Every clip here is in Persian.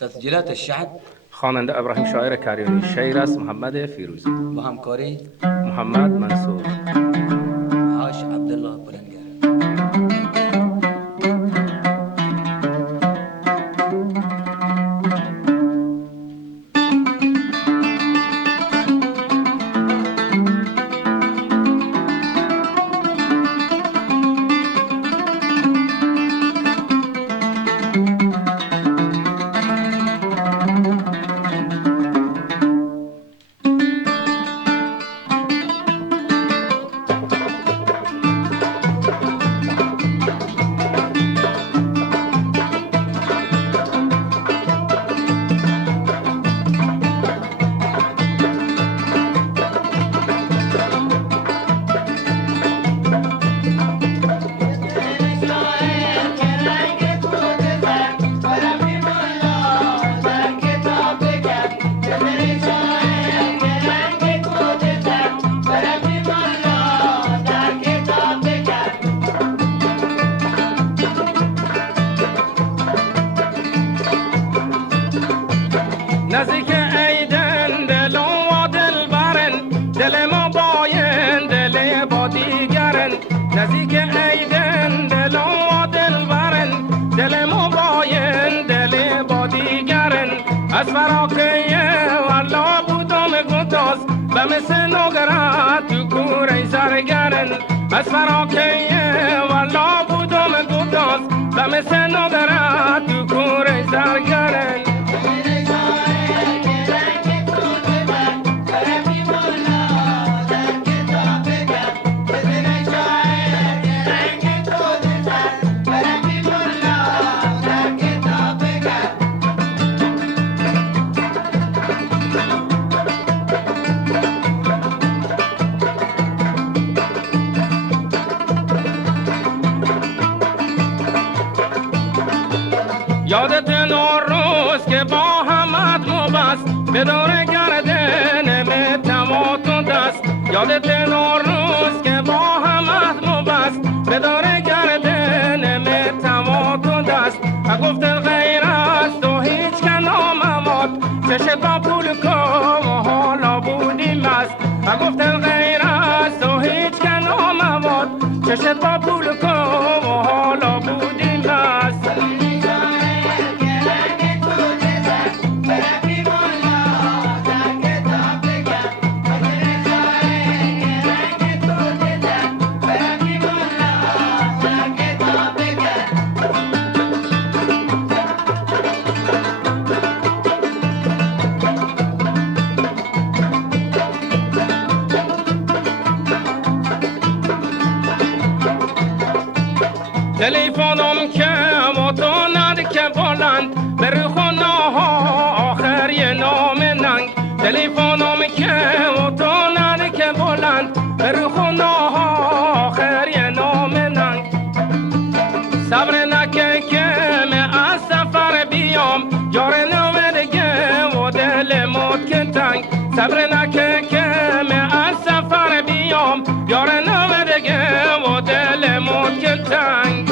تسجیلات الشعب خواننده ابراهیم شاعر کریانی، شعر است محمد فیروزی، با همکاری محمد منصور. عاش عبدالله بلنگر. نزدیک عیدن دل و دل برن، دل ما باین دل با دیگرن. نزدیک عیدن دل و دل برن، دل ما باین دل با دیگرن. از فراقه والا بودم گداز و مثل نگران تو کوره زرگرن. از فراقه والا بودم گداز و مثل نگران تو کوره زرگرن. یادت نور روز که با همت مبست به دور گردن تمات و دست. یادت نور روز که با همت مبست به دور گردن تمات و دست. گفت غیر از تو هیچ کنام مواد، چشت با پول کو و حالا بودی مست. گفت غیر از تو هیچ کنام مواد، چشت با پول کو و حالا بودی مست. تلفنم که متوند که بلند بر خونه ها آخر یه نام ننگ. تلفنم که متوند که بلند بر خونه ها آخر یه نام ننگ. صبر نکه که من از سفر بیام یار نومدگه و دل مد که تنگ. صبر نکه که من از سفر بیام یار نومدگه و دل مد که تنگ.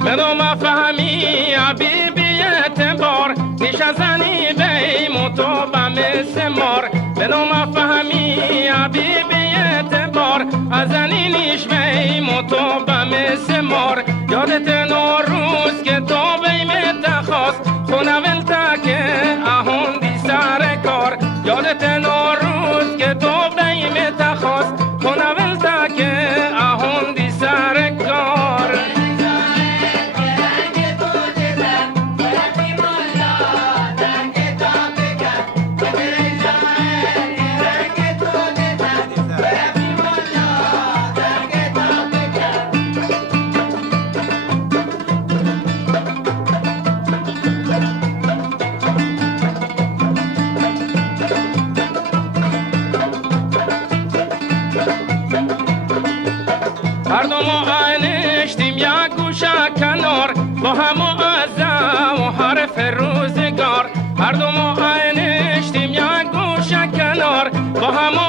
منو مفهمی عبیبی اعتبار نشزنی بی مطابم سمار. منو مفهمی عبیبی اعتبار ازنی نیش بی مطابم سمار. یادت نور روز که تو بیم تخواست خونه ولتا که اهوندی سر کار. یادت نور روز که تو بیم تخواست خونه ولتا که اهوندی سر کار. ما انشتیم یک گوشه کنار با هم عزم و حرف روزگار. هر دو ما انشتیم یک گوشه کنار با هم